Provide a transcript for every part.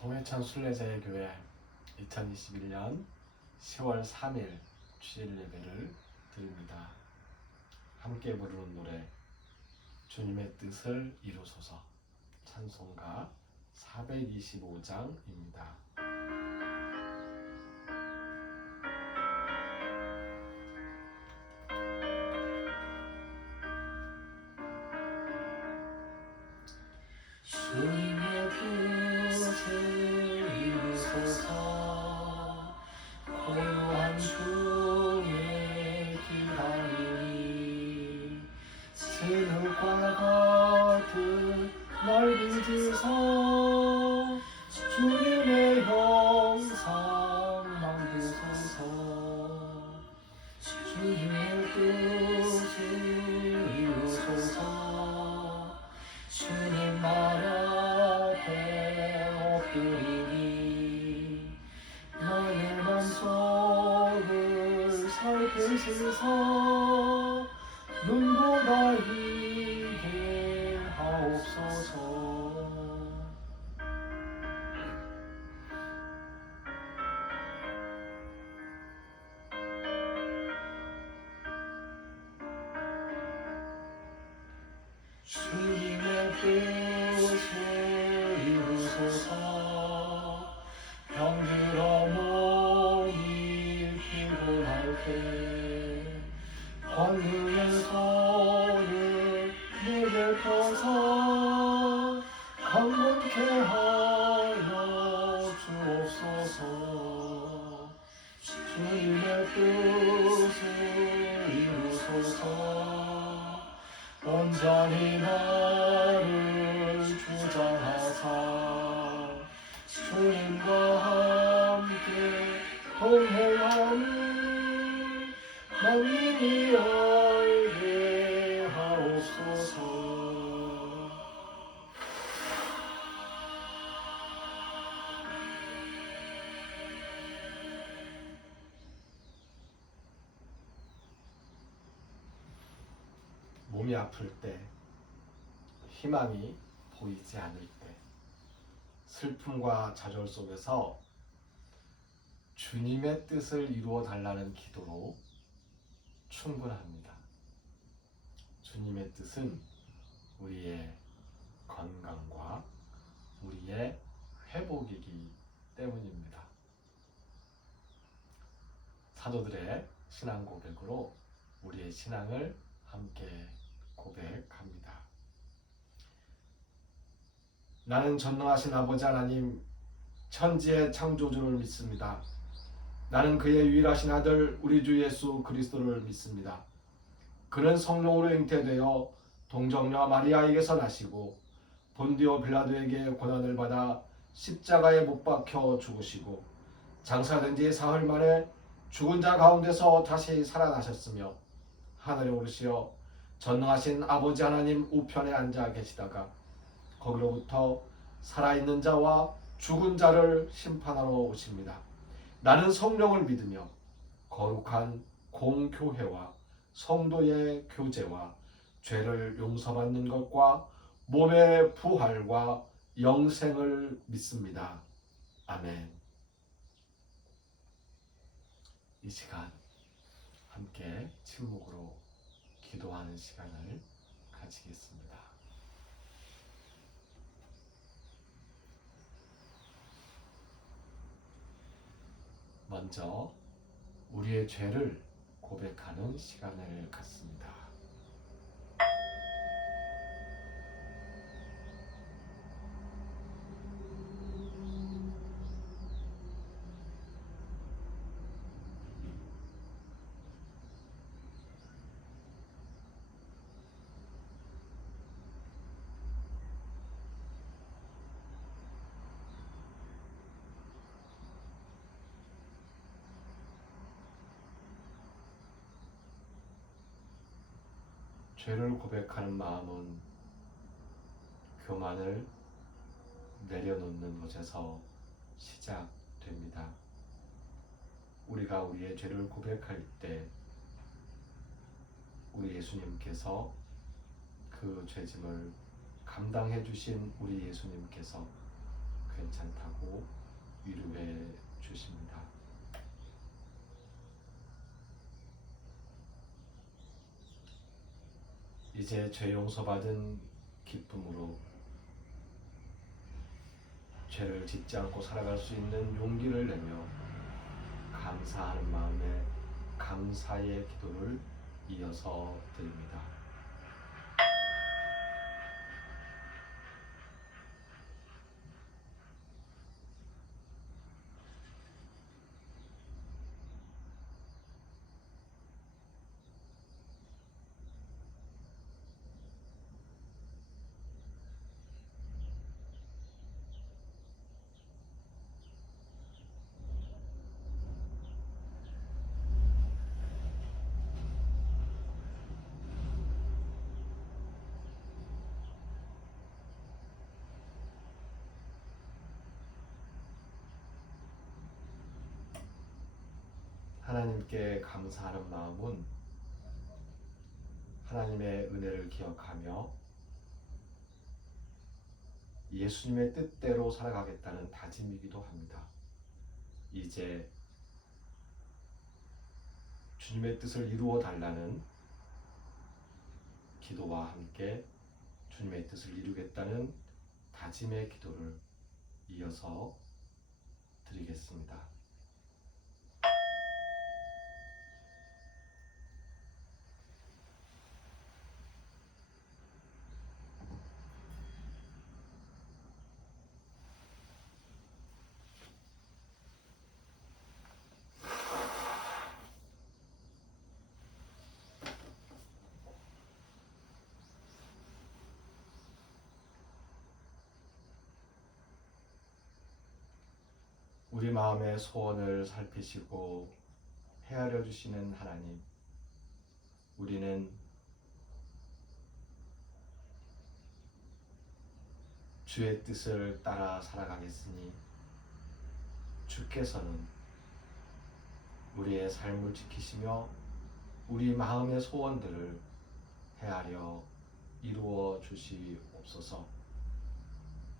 동해천 순례자의 교회 2021년 10월 3일 주일 예배를 드립니다. 함께 부르는 노래 주님의 뜻을 이루소서 찬송가 425장입니다. 주님의 뜻을 이루소서 고요한 중에 기다리니 진흙과 같은 날 빚으서 주님의 형상 만드소서 주님의 뜻을 이루소서 주님 말 앞에 엎드리니 나의 맘속을 살피시서 눈보다 이게 하옵소서. 주님의 뜻을 이루소서 병들어 몸이 피곤할 때 권능의 손을 내게 펴서 강건케 하여 주옵소서. 주님의 뜻을 이루소서 온전히 나를 주장하사 주님과 함께 동행하는 만민이 알게 하옵소서. 몸이 아플 때, 희망이 보이지 않을 때, 슬픔과 좌절 속에서 주님의 뜻을 이루어 달라는 기도로 충분합니다. 주님의 뜻은 우리의 건강과 우리의 회복이기 때문입니다. 사도들의 신앙 고백으로 우리의 신앙을 함께 고백합니다. 나는 전능하신 아버지 하나님 천지의 창조주를 믿습니다. 나는 그의 유일하신 아들 우리 주 예수 그리스도를 믿습니다. 그는 성령으로 잉태되어 동정녀 마리아에게서 나시고 본디오 빌라도에게 고난을 받아 십자가에 못 박혀 죽으시고 장사된 지 사흘 만에 죽은 자 가운데서 다시 살아나셨으며 하늘에 오르시어 전능하신 아버지 하나님 우편에 앉아 계시다가 거기로부터 살아있는 자와 죽은 자를 심판하러 오십니다. 나는 성령을 믿으며 거룩한 공교회와 성도의 교제와 죄를 용서받는 것과 몸의 부활과 영생을 믿습니다. 아멘. 이 시간 함께 침묵으로 기도하는 시간을 가지겠습니다. 먼저 우리의 죄를 고백하는 시간을 갖습니다. 죄를 고백하는 마음은 교만을 내려놓는 것에서 시작됩니다. 우리가 우리의 죄를 고백할 때 우리 예수님께서 그 죄짐을 감당해 주신 우리 예수님께서 괜찮다고 위로해 주십니다. 이제 죄 용서받은 기쁨으로 죄를 짓지 않고 살아갈 수 있는 용기를 내며 감사하는 마음에 감사의 기도를 이어서 드립니다. 하나님께 감사하는 마음은 하나님의 은혜를 기억하며 예수님의 뜻대로 살아가겠다는 다짐이기도 합니다. 이제 주님의 뜻을 이루어 달라는 기도와 함께 주님의 뜻을 이루겠다는 다짐의 기도를 이어서 드리겠습니다. 우리 마음의 소원을 살피시고 헤아려 주시는 하나님, 우리는 주의 뜻을 따라 살아가겠으니 주께서는 우리의 삶을 지키시며 우리 마음의 소원들을 헤아려 이루어 주시옵소서.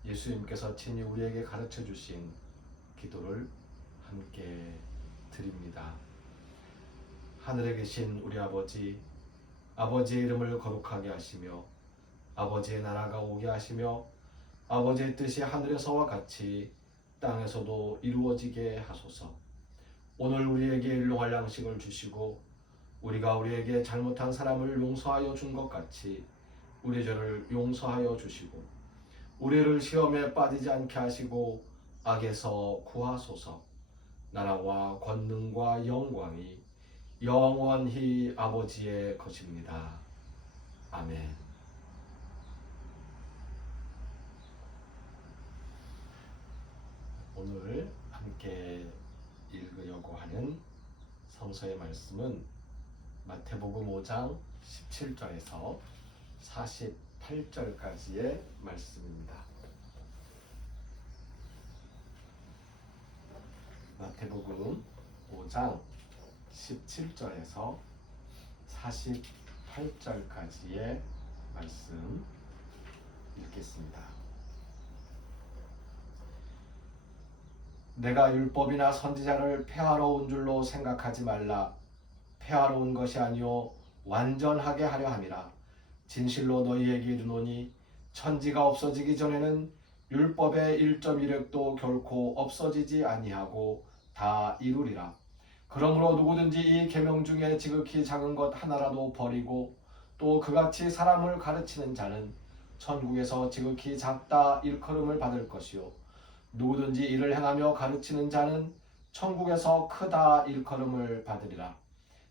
예수님께서 친히 우리에게 가르쳐 주신 기도를 함께 드립니다. 하늘에 계신 우리 아버지, 아버지의 이름을 거룩하게 하시며 아버지의 나라가 오게 하시며 아버지의 뜻이 하늘에서와 같이 땅에서도 이루어지게 하소서. 오늘 우리에게 일용할 양식을 주시고 우리가 우리에게 잘못한 사람을 용서하여 준 것 같이 우리 죄를 용서하여 주시고 우리를 시험에 빠지지 않게 하시고 악에서 구하소서. 나라와 권능과 영광이 영원히 아버지의 것입니다. 아멘. 오늘 함께 읽으려고 하는 성서의 말씀은 마태복음 5장 17절에서 48절까지의 말씀입니다. 마태복음 5장 17절에서 48절까지의 말씀 읽겠습니다. 내가 율법이나 선지자를 폐하러 온 줄로 생각하지 말라. 폐하러 온 것이 아니요 완전하게 하려 함이라. 진실로 너희에게 이르노니 천지가 없어지기 전에는 율법의 1.1획도 결코 없어지지 아니하고 다 이루리라. 그러므로 누구든지 이 계명 중에 지극히 작은 것 하나라도 버리고 또 그같이 사람을 가르치는 자는 천국에서 지극히 작다 일컬음을 받을 것이요 누구든지 이를 행하며 가르치는 자는 천국에서 크다 일컬음을 받으리라.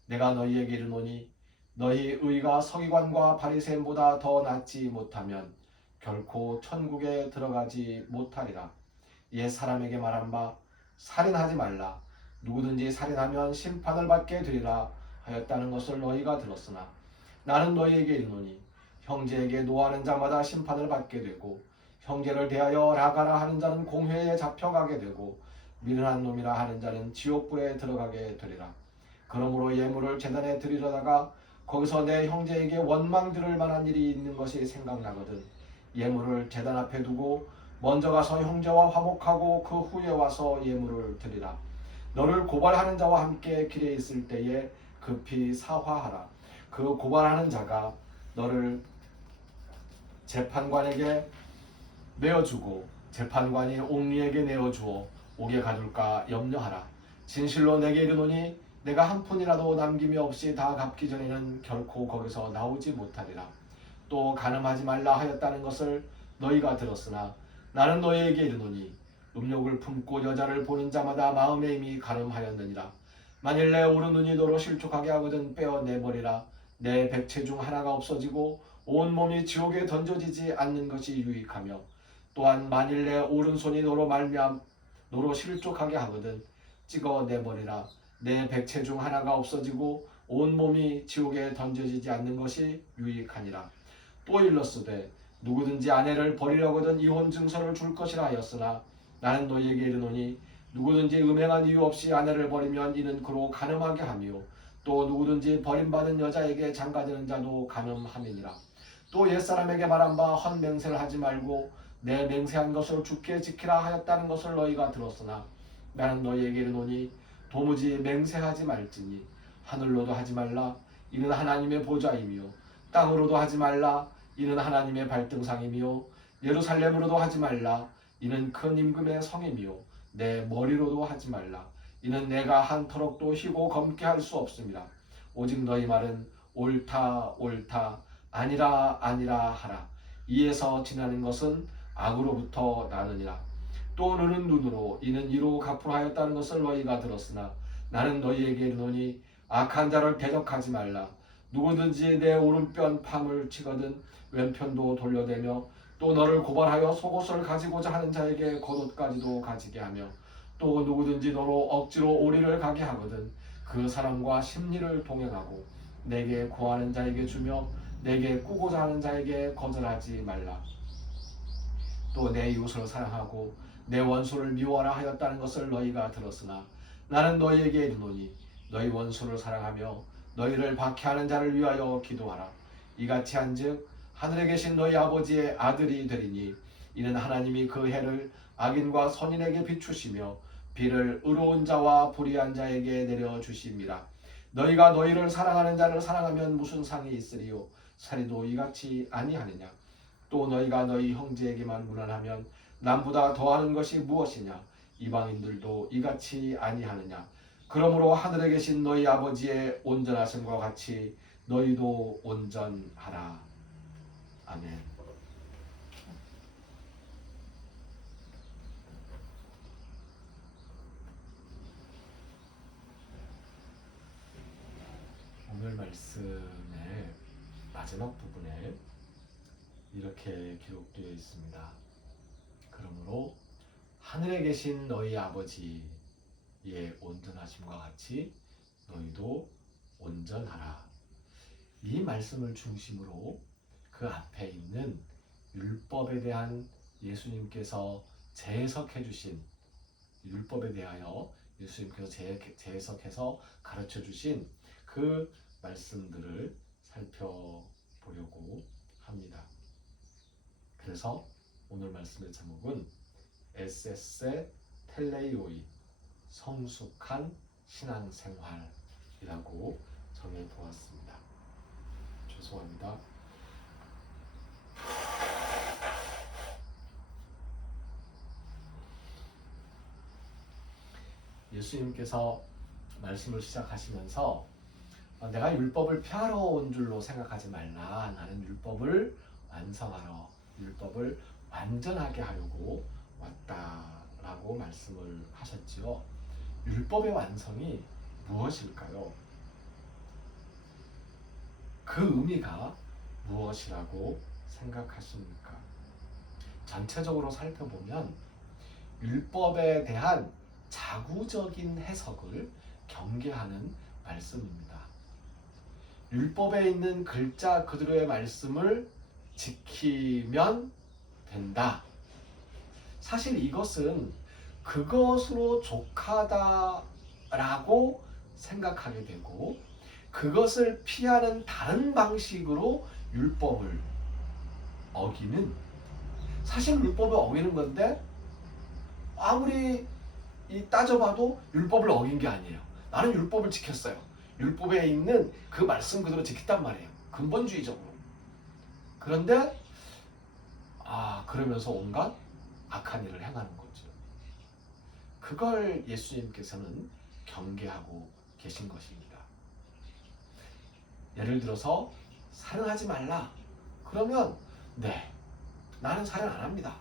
내가 너희에게 이르노니 너희 의가 서기관과 바리새인보다 더 낫지 못하면 결코 천국에 들어가지 못하리라. 옛 사람에게 말한 바 살인하지 말라. 누구든지 살인하면 심판을 받게 되리라 하였다는 것을 너희가 들었으나 나는 너희에게 이르노니 형제에게 노하는 자마다 심판을 받게 되고 형제를 대하여 라가라 하는 자는 공회에 잡혀가게 되고 미련한 놈이라 하는 자는 지옥불에 들어가게 되리라. 그러므로 예물을 제단에 드리려다가 거기서 내 형제에게 원망 들을 만한 일이 있는 것이 생각나거든 예물을 제단 앞에 두고 먼저 가서 형제와 화목하고 그 후에 와서 예물을 드리라. 너를 고발하는 자와 함께 길에 있을 때에 급히 사화하라. 그 고발하는 자가 너를 재판관에게 내어주고 재판관이 옥리에게 내어주어 옥에 가둘까 염려하라. 진실로 내게 이르노니 내가 한 푼이라도 남김이 없이 다 갚기 전에는 결코 거기서 나오지 못하리라. 또 간음하지 말라 하였다는 것을 너희가 들었으나 나는 너희에게 이르노니 음욕을 품고 여자를 보는 자마다 마음에 이미 간음하였느니라. 만일 내 오른 눈이 너로 실족하게 하거든 빼어내버리라. 내 백체 중 하나가 없어지고 온 몸이 지옥에 던져지지 않는 것이 유익하며 또한 만일 내 오른손이 너로 실족하게 하거든 찍어내버리라. 내 백체 중 하나가 없어지고 온 몸이 지옥에 던져지지 않는 것이 유익하니라. 또 일렀으되 누구든지 아내를 버리려거든 이혼 증서를 줄 것이라 하였으나 나는 너희에게 이르노니 누구든지 음행한 이유 없이 아내를 버리면 이는 그로 간음하게 하며 또 누구든지 버림받은 여자에게 장가드는 자도 간음함이니라. 또 옛사람에게 말한 바 헛맹세를 하지 말고 내 맹세한 것을 주께 지키라 하였다는 것을 너희가 들었으나 나는 너희에게 이르노니 도무지 맹세하지 말지니 하늘로도 하지 말라 이는 하나님의 보좌이며 땅으로도 하지 말라 이는 하나님의 발등상이며 예루살렘으로도 하지 말라 이는 큰 임금의 성이며 내 머리로도 하지 말라 이는 내가 한 터럭도 희고 검게 할 수 없습니다. 오직 너희 말은 옳다 옳다 아니라 아니라 하라. 이에서 지나는 것은 악으로부터 나느니라. 또 눈은 눈으로 이는 이로 갚으라 하였다는 것을 너희가 들었으나 나는 너희에게 이르노니 악한 자를 대적하지 말라. 누구든지 내 오른편 팜을 치거든 왼편도 돌려대며 또 너를 고발하여 속옷을 가지고자 하는 자에게 겉옷까지도 가지게 하며 또 누구든지 너로 억지로 오리를 가게 하거든 그 사람과 심리를 동행하고 내게 구하는 자에게 주며 내게 꾸고자 하는 자에게 거절하지 말라. 또 내 이웃을 사랑하고 내 원수를 미워하라 하였다는 것을 너희가 들었으나 나는 너희에게 이르노니 너희 원수를 사랑하며 너희를 박해하는 자를 위하여 기도하라. 이같이 한즉 하늘에 계신 너희 아버지의 아들이 되리니 이는 하나님이 그 해를 악인과 선인에게 비추시며 비를 의로운 자와 불의한 자에게 내려주십니다. 너희가 너희를 사랑하는 자를 사랑하면 무슨 상이 있으리요? 사리도 이같이 아니하느냐? 또 너희가 너희 형제에게만 무난하면 남보다 더하는 것이 무엇이냐? 이방인들도 이같이 아니하느냐? 그러므로 하늘에 계신 너희 아버지의 온전하심과 같이 너희도 온전하라. 아멘. 오늘 말씀의 마지막 부분에 이렇게 기록되어 있습니다. 그러므로 하늘에 계신 너희 아버지의 온전하심과 같이 너희도 온전하라. 이 말씀을 중심으로 그 앞에 있는 율법에 대한 예수님께서 재해석해 주신 율법에 대하여 예수님께서 재해석해서 가르쳐 주신 그 말씀들을 살펴보려고 합니다. 그래서 오늘 말씀의 제목은 에세세 텔레이오이 성숙한 신앙생활이라고 정해보았습니다. 죄송합니다. 예수님께서 말씀을 시작하시면서 내가 율법을 폐하러 온 줄로 생각하지 말라. 나는 율법을 완성하러, 율법을 완전하게 하려고 왔다라고 말씀을 하셨지요. 율법의 완성이 무엇일까요? 그 의미가 무엇이라고 생각하십니까? 전체적으로 살펴보면 율법에 대한 자구적인 해석을 경계하는 말씀입니다. 율법에 있는 글자 그대로의 말씀을 지키면 된다. 사실 이것은 그것으로 족하다라고 생각하게 되고 그것을 피하는 다른 방식으로 율법을 어기는 사실 율법을 어기는 건데 아무리 따져봐도 율법을 어긴 게 아니에요. 나는 율법을 지켰어요. 율법에 있는 그 말씀 그대로 지켰단 말이에요. 근본주의적으로. 그런데 그러면서 온갖 악한 일을 행하는 거죠. 그걸 예수님께서는 경계하고 계신 것입니다. 예를 들어서 살인하지 말라. 그러면 네, 나는 살인 안 합니다.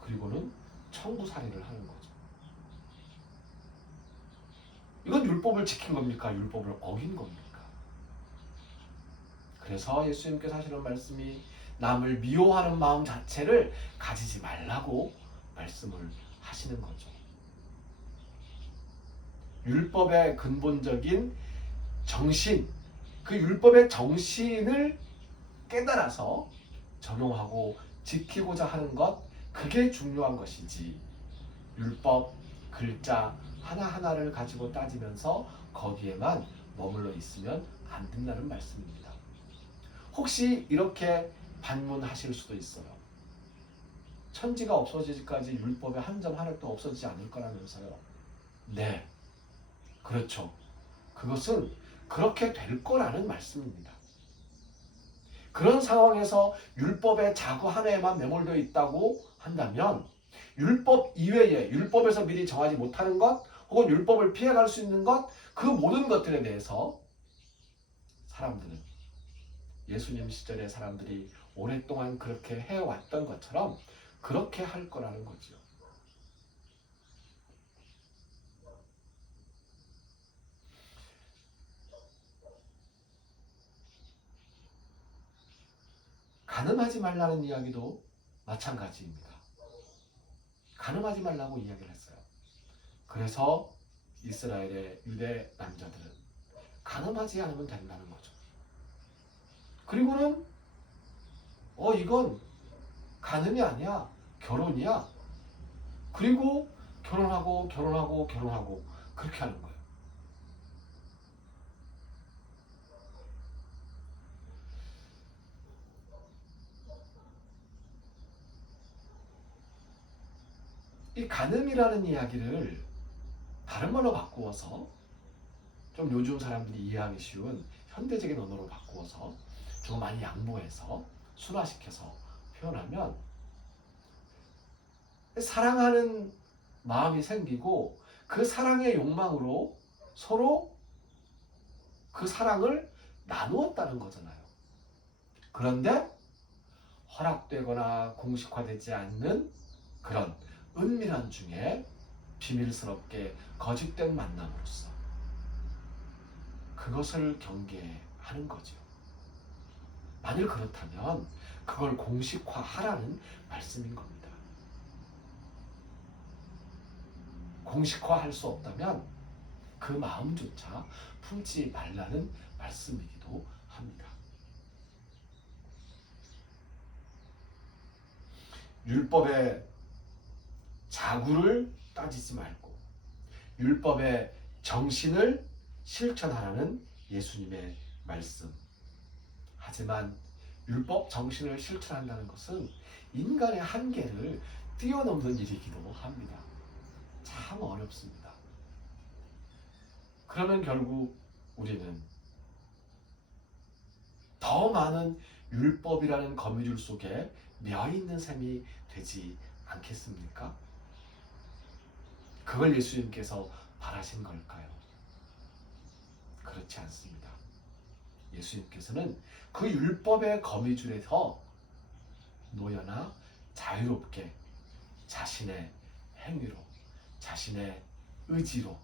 그리고는 청부살인을 하는 거죠. 이건 율법을 지킨 겁니까? 율법을 어긴 겁니까? 그래서 예수님께서 하시는 말씀이 남을 미워하는 마음 자체를 가지지 말라고 말씀을 하시는 거죠. 율법의 근본적인 정신, 그 율법의 정신을 깨달아서 적용하고 지키고자 하는 것, 그게 중요한 것이지 율법 글자 하나하나를 가지고 따지면서 거기에만 머물러 있으면 안 된다는 말씀입니다. 혹시 이렇게 반문하실 수도 있어요. 천지가 없어지기까지 율법의 한 점 하나도 없어지지 않을 거라면서요. 네, 그렇죠. 그것은 그렇게 될 거라는 말씀입니다. 그런 상황에서 율법의 자구 하나에만 매몰되어 있다고 한다면 율법 이외에 율법에서 미리 정하지 못하는 것 혹은 율법을 피해갈 수 있는 것, 그 모든 것들에 대해서 사람들은 예수님 시절의 사람들이 오랫동안 그렇게 해왔던 것처럼 그렇게 할 거라는 거죠. 간음하지 말라는 이야기도 마찬가지입니다. 간음하지 말라고 이야기를 했어요. 그래서 이스라엘의 유대 남자들은 간음하지 않으면 된다는 거죠. 그리고는 이건 간음이 아니야. 결혼이야. 그리고 결혼하고 그렇게 하는 거예요. 이 간음이라는 이야기를 다른 말로 바꾸어서 좀 요즘 사람들이 이해하기 쉬운 현대적인 언어로 바꾸어서 좀 많이 양보해서 순화시켜서 표현하면 사랑하는 마음이 생기고 그 사랑의 욕망으로 서로 그 사랑을 나누었다는 거잖아요. 그런데 허락되거나 공식화되지 않는 그런 은밀한 중에 비밀스럽게 거짓된 만남으로써 그것을 경계하는 거죠. 만일 그렇다면 그걸 공식화하라는 말씀인 겁니다. 공식화할 수 없다면 그 마음조차 품지 말라는 말씀이기도 합니다. 율법의 자구를 따지지 말고 율법의 정신을 실천하라는 예수님의 말씀. 하지만 율법 정신을 실천한다는 것은 인간의 한계를 뛰어넘는 일이기도 합니다. 참 어렵습니다. 그러면 결국 우리는 더 많은 율법이라는 거미줄 속에 며 있는 셈이 되지 않겠습니까? 그걸 예수님께서 바라신 걸까요? 그렇지 않습니다. 예수님께서는 그 율법의 거미줄에서 놓여나 자유롭게 자신의 행위로, 자신의 의지로,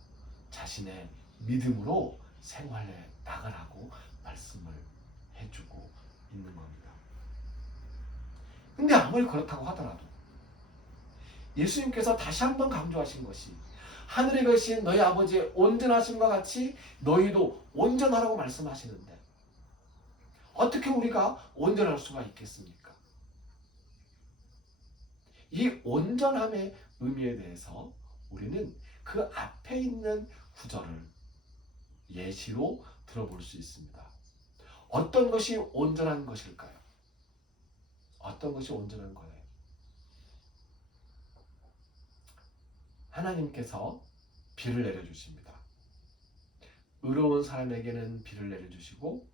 자신의 믿음으로 생활해 나가라고 말씀을 해주고 있는 겁니다. 근데 아무리 그렇다고 하더라도 예수님께서 다시 한번 강조하신 것이 하늘에 계신 너희 아버지의 온전하심과 같이 너희도 온전하라고 말씀하시는데 어떻게 우리가 온전할 수가 있겠습니까? 이 온전함의 의미에 대해서 우리는 그 앞에 있는 구절을 예시로 들어볼 수 있습니다. 어떤 것이 온전한 것일까요? 어떤 것이 온전한 거예요? 하나님께서 비를 내려주십니다. 의로운 사람에게는 비를 내려주시고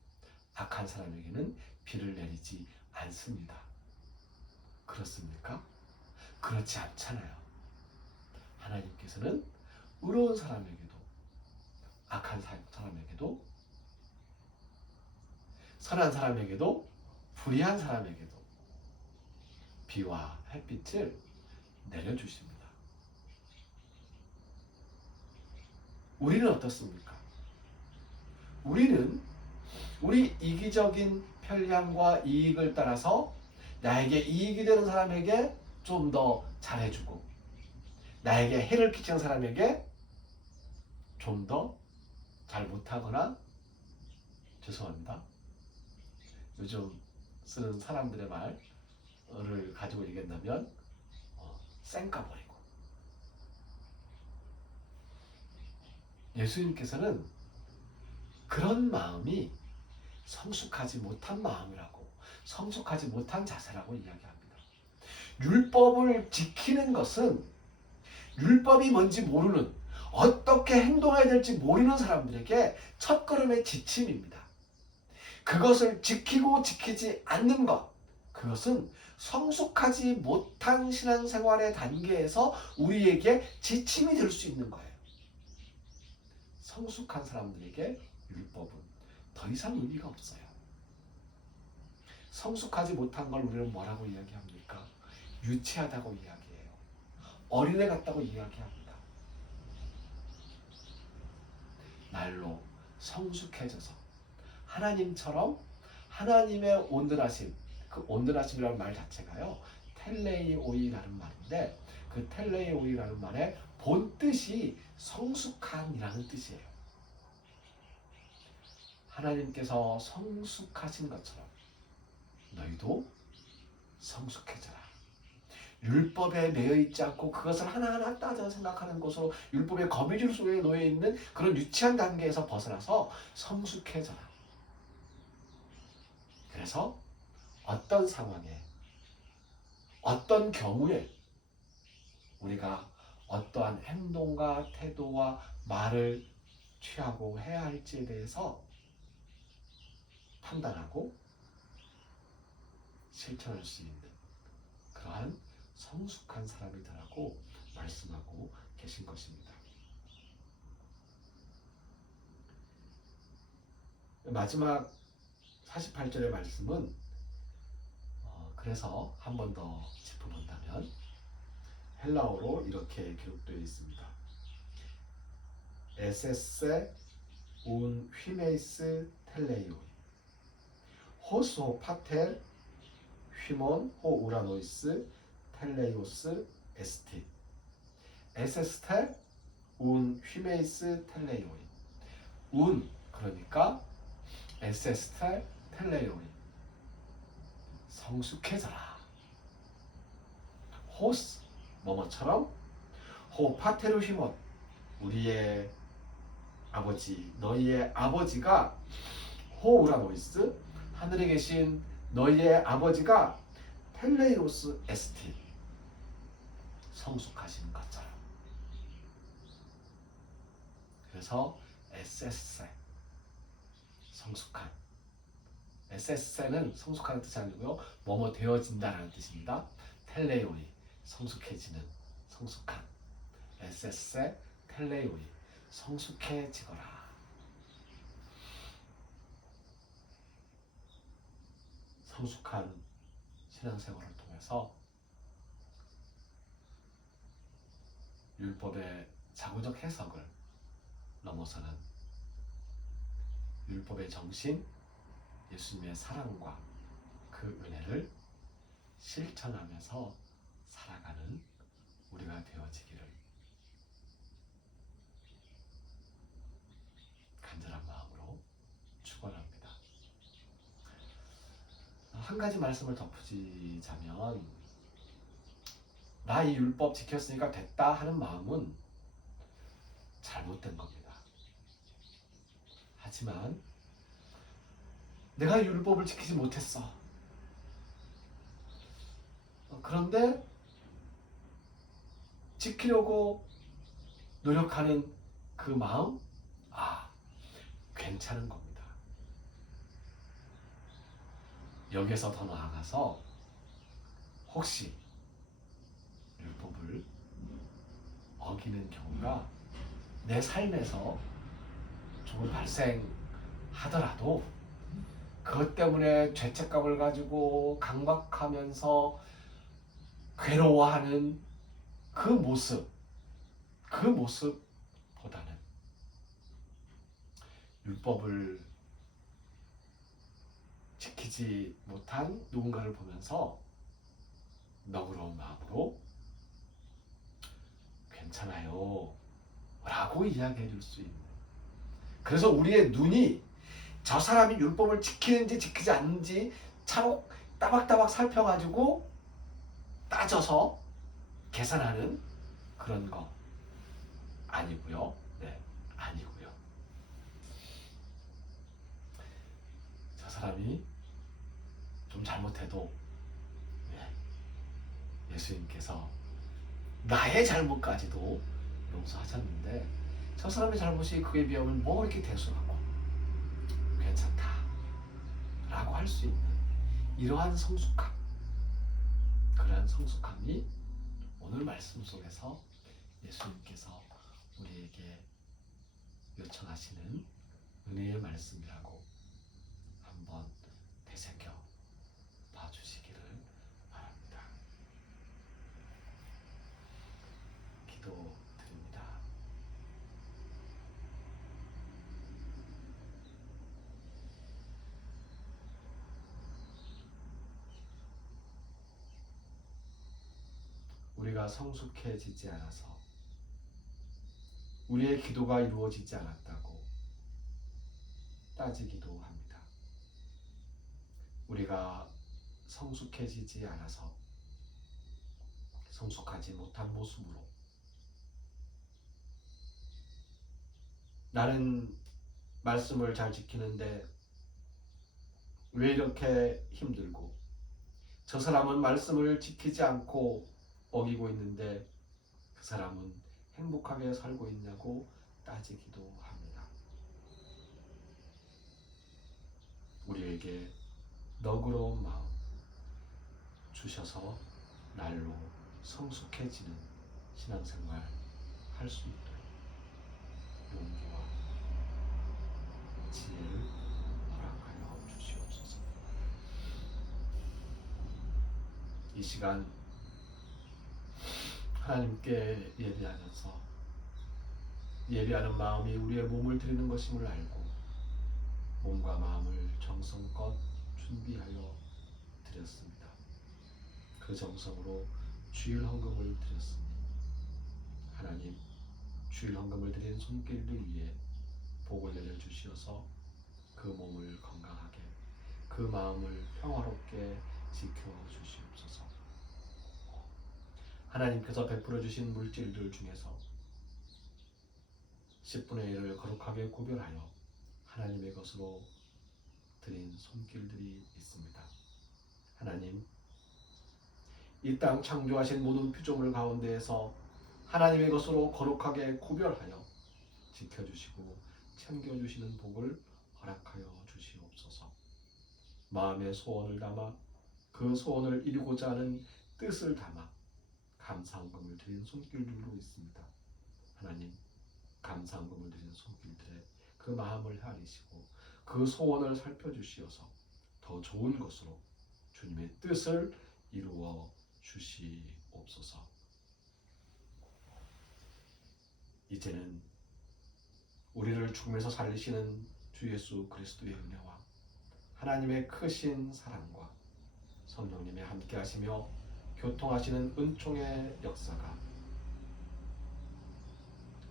악한 사람에게는 비를 내리지 않습니다. 그렇습니까? 그렇지 않잖아요. 하나님께서는 의로운 사람에게도 악한 사람에게도 선한 사람에게도 불의한 사람에게도 비와 햇빛을 내려주십니다. 우리는 어떻습니까? 우리는 우리 이기적인 편리함과 이익을 따라서 나에게 이익이 되는 사람에게 좀 더 잘해주고 나에게 해를 끼치는 사람에게 좀 더 잘 못하거나 죄송합니다. 요즘 쓰는 사람들의 말을 가지고 얘기한다면 쌩까버리고 예수님께서는 그런 마음이 성숙하지 못한 마음이라고 성숙하지 못한 자세라고 이야기합니다. 율법을 지키는 것은 율법이 뭔지 모르는 어떻게 행동해야 될지 모르는 사람들에게 첫걸음의 지침입니다. 그것을 지키고 지키지 않는 것 그것은 성숙하지 못한 신앙생활의 단계에서 우리에게 지침이 될 수 있는 거예요. 성숙한 사람들에게 율법은 더 이상 의미가 없어요. 성숙하지 못한 걸 우리는 뭐라고 이야기합니까? 유치하다고 이야기해요. 어린애 같다고 이야기합니다. 날로 성숙해져서 하나님처럼 하나님의 온전하심, 그 온전하심이라는 말 자체가요 텔레이오이라는 말인데 그 텔레이오이라는 말의 본뜻이 성숙한이라는 뜻이에요. 하나님께서 성숙하신 것처럼 너희도 성숙해져라. 율법에 매여 있지 않고 그것을 하나하나 따져 생각하는 것으로 율법의 거미줄 속에 놓여 있는 그런 유치한 단계에서 벗어나서 성숙해져라. 그래서 어떤 상황에 어떤 경우에 우리가 어떠한 행동과 태도와 말을 취하고 해야 할지에 대해서 판단하고 실천할 수 있는 그러한 성숙한 사람이다라고 말씀하고 계신 것입니다. 마지막 48절의 말씀은 그래서 한 번 더 짚어본다면 헬라어로 이렇게 기록되어 있습니다. 에세세 운 휘메이스 텔레이오 호스호 파텔 휘몬 호 우라노이스 텔레이오스 에스티 에세스테 운 휘메이스 텔레이오이 운 그러니까 에세스테 텔레이오이 성숙해져라. 호스 뭐뭐처럼 호 파테르 휘몬 우리의 아버지 너희의 아버지가 호 우라노이스 하늘에 계신 너희의 아버지가 텔레이오스 에스티 성숙하신 것처럼. 그래서 에세세 성숙한 에세세는 성숙하는 뜻이 아니고요 뭐뭐 되어진다라는 뜻입니다. 텔레오이 성숙해지는 성숙한 에세세 텔레오이 성숙해지거라. 성숙한 신앙생활을 통해서 율법의 자구적 해석을 넘어서는 율법의 정신, 예수님의 사랑과 그 은혜를 실천하면서 살아가는 우리가 되어지기를 간절한 마음으로 축원합니다. 한 가지 말씀을 덧붙이자면 나 이 율법 지켰으니까 됐다 하는 마음은 잘못된 겁니다. 하지만 내가 율법을 지키지 못했어. 그런데 지키려고 노력하는 그 마음, 괜찮은 겁니다. 여기서 더 나아가서 혹시 율법을 어기는 경우가 내 삶에서 조금 발생하더라도 그것 때문에 죄책감을 가지고 강박하면서 괴로워하는 그 모습보다는 율법을 지키지 못한 누군가를 보면서 너그러운 마음으로 괜찮아요 라고 이야기해 줄 수 있는, 그래서 우리의 눈이 저 사람이 율법을 지키는지 지키지 않는지 차곡 따박따박 살펴가지고 따져서 계산하는 그런 거 아니고요. 네, 아니고요. 저 사람이 좀 잘못해도 예수님께서 나의 잘못까지도 용서하셨는데 저 사람의 잘못이 그에 비하면 뭐 이렇게 대수하고 괜찮다 라고 할 수 있는 이러한 성숙함, 그러한 성숙함이 오늘 말씀 속에서 예수님께서 우리에게 요청하시는 은혜의 말씀이라고 한번 되새겨 봐주시기를 바랍니다. 기도드립니다. 우리가 성숙해지지 않아서 우리의 기도가 이루어지지 않았다고 따지기도 합니다. 우리가 성숙해지지 않아서 성숙하지 못한 모습으로 나는 말씀을 잘 지키는데 왜 이렇게 힘들고 저 사람은 말씀을 지키지 않고 어기고 있는데 그 사람은 행복하게 살고 있냐고 따지기도 합니다. 우리에게 너그러운 마음 주셔서 날로 성숙해지는 신앙생활 할 수 있도록 용기와 지혜를 허락하여 주시옵소서. 이 시간 하나님께 예배하는 마음이 우리의 몸을 드리는 것임을 알고 몸과 마음을 정성껏 준비하여 드렸습니다. 그 정성으로 주일 헌금을 드렸으니 하나님, 주일 헌금을 드린 손길들 위에 복을 내려 주시어서 그 몸을 건강하게, 그 마음을 평화롭게 지켜 주시옵소서. 하나님께서 베풀어 주신 물질들 중에서 10분의 1을 거룩하게 구별하여 하나님의 것으로 드린 손길들이 있습니다. 하나님, 이 땅 창조하신 모든 피조물 가운데에서 하나님의 것으로 거룩하게 구별하여 지켜주시고 챙겨주시는 복을 허락하여 주시옵소서. 마음의 소원을 담아 그 소원을 이루고자 하는 뜻을 담아 감사헌금을 드린 손길들도 있습니다. 하나님, 감사헌금을 드린 손길들에 그 마음을 헤아리시고 그 소원을 살펴주시어서 더 좋은 것으로 주님의 뜻을 이루어 주시옵소서. 이제는 우리를 죽음에서 살리시는 주 예수 그리스도의 은혜와 하나님의 크신 사랑과 성령님의 함께하시며 교통하시는 은총의 역사가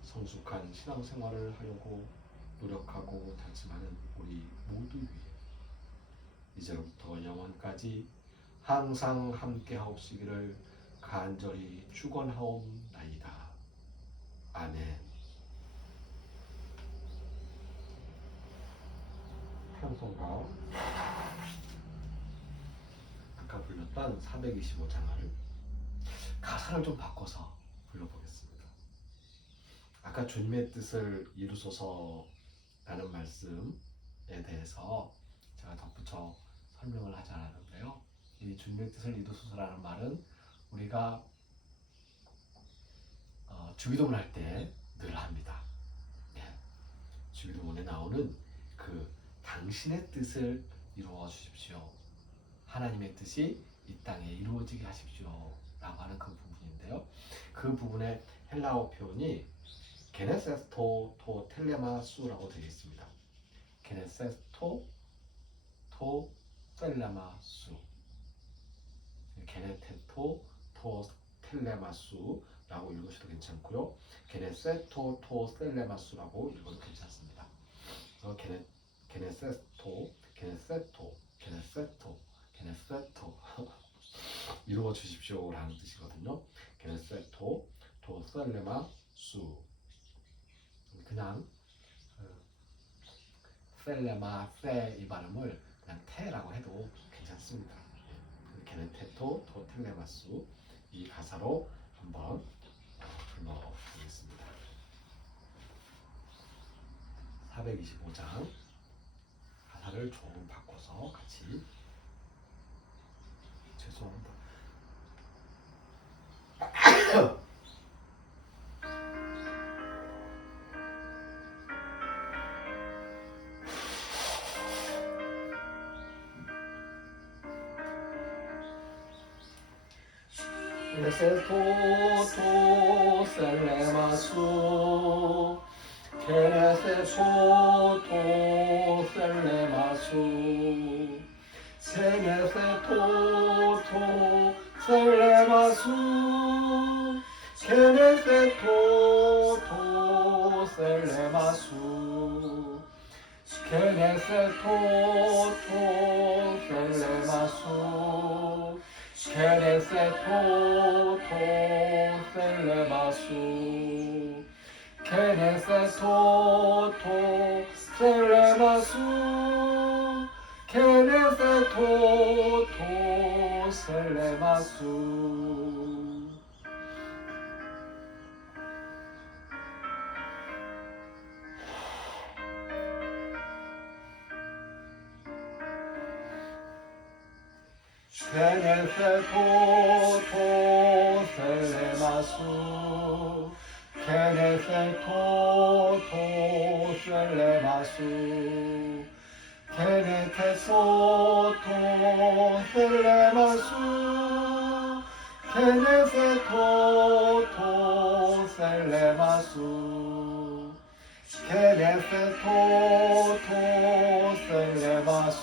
성숙한 신앙생활을 하려고 노력하고 다짐하는 우리 모두 위에 이제부터 영원까지 항상 함께하옵시기를 간절히 축원하옵나이다. 아멘. 찬송가 아까 불렀던 불렀던 425장을 가사를 좀 바꿔서 불러보겠습니다. 아까 주님의 뜻을 이루소서라는 말씀에 대해서 제가 덧붙여 설명을 하지 않았는데요. 이 주님의 뜻을 이루소서라는 말은 우리가 주기도문 할 때 늘 합니다. 네. 주기도문에 나오는 그 당신의 뜻을 이루어 주십시오. 하나님의 뜻이 이 땅에 이루어지게 하십시오. 라고 하는 그 부분인데요. 그 부분의 헬라어 표현이 게네세토 토 텔레마수라고 되어 있습니다. 게네세토 토 텔레마수, 게네테토 토 텔레마수라고 읽으셔도 괜찮고요. 게네세토 토 텔레마수라고 읽어도 괜찮습니다. 그래서 게네세토 이루어 주십시오라는 뜻이거든요. 게네세토 토 텔레마수, 그냥 셀레마세 이 발음을 그냥 테라고 해도 괜찮습니다. 게네테토 토 텔레마수, 이 가사로 한번 불러보겠습니다. 425장 가사를 조금 바꿔서 같이. 죄송합니다. 게네세토 토 셀레마수, 게네세토 토 셀레마수, 게네세토 토 셀레마수, 게네세토 토 셀레마수, 게네세토 토 셀레마수, 게네세토 토 셀레마수, 게네세토 토 셀레마수, 게네세토 토 셀레마수. 게네세토 토 셀레마수, 게네세토 토 셀레마수, 게네테소 토 셀레마수, 게네세토 토 셀레마수, 게네세토 토 셀레마수,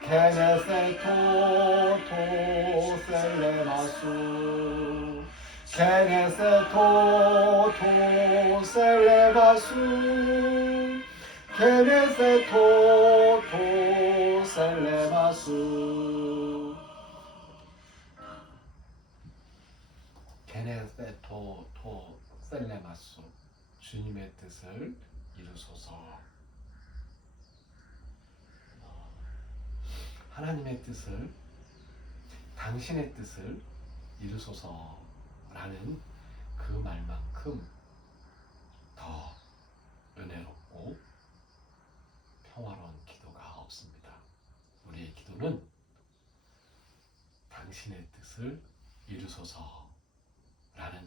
게네세토 토 셀레마수, 게네세토 토 셀레마수, 게네세토 토 셀레마수. 게네세토 토 셀레마수, 주님의 뜻을 이루소서. 하나님의 뜻을, 당신의 뜻을 이루소서라는 그 말만큼 더 은혜롭고 평화로운 기도가 없습니다. 우리의 기도는 당신의 뜻을 이루소서라는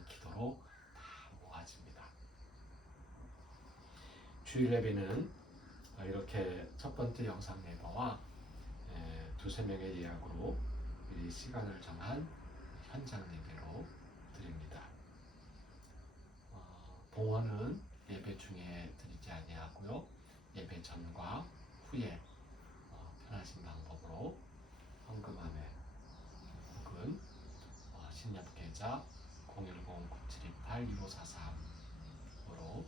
기도로 다 모아집니다. 주일 예배는 이렇게 첫 번째 영상 예배와 두세 명의 예약으로 미리 시간을 정한 현장 예배로 드립니다. 봉헌은 예배 중에 드리지 아니하고요. 예배 전과 후에 편하신 방법으로 헌금함에 혹은 신협계좌 010-9728-1543으로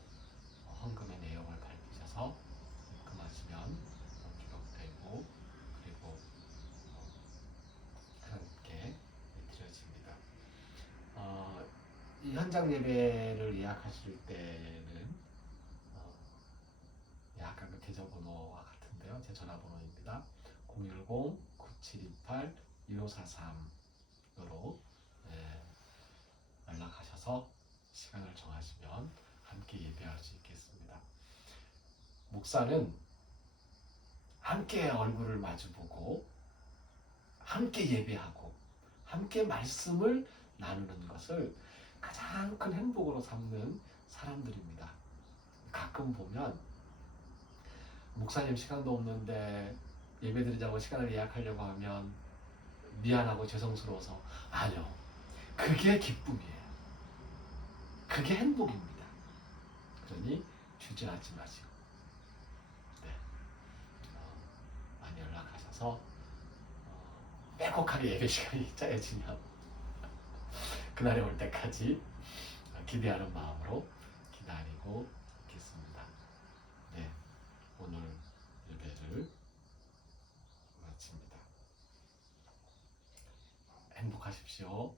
헌금의 내용을 밝히셔서 입금하시면 기록되고 그리고 하나님께 드려집니다. 이 현장 예배를 예약하실 때는 아까 그 계좌번호와 같은데요. 제 전화번호입니다. 010-9728 1543으로 연락하셔서 시간을 정하시면 함께 예배할 수 있겠습니다. 목사는 함께 얼굴을 마주보고 함께 예배하고 함께 말씀을 나누는 것을 가장 큰 행복으로 삼는 사람들입니다. 가끔 보면 목사님 시간도 없는데 예배드리자고 시간을 예약하려고 하면 미안하고 죄송스러워서 아니요. 그게 기쁨이에요. 그게 행복입니다. 그러니 주저하지 마시고 많이 연락하셔서 빼곡하게 예배 시간이 짜여지면 그날이 올 때까지 기대하는 마음으로 기다리고 있겠습니다. 네, 오늘 예배를 마칩니다. 행복하십시오.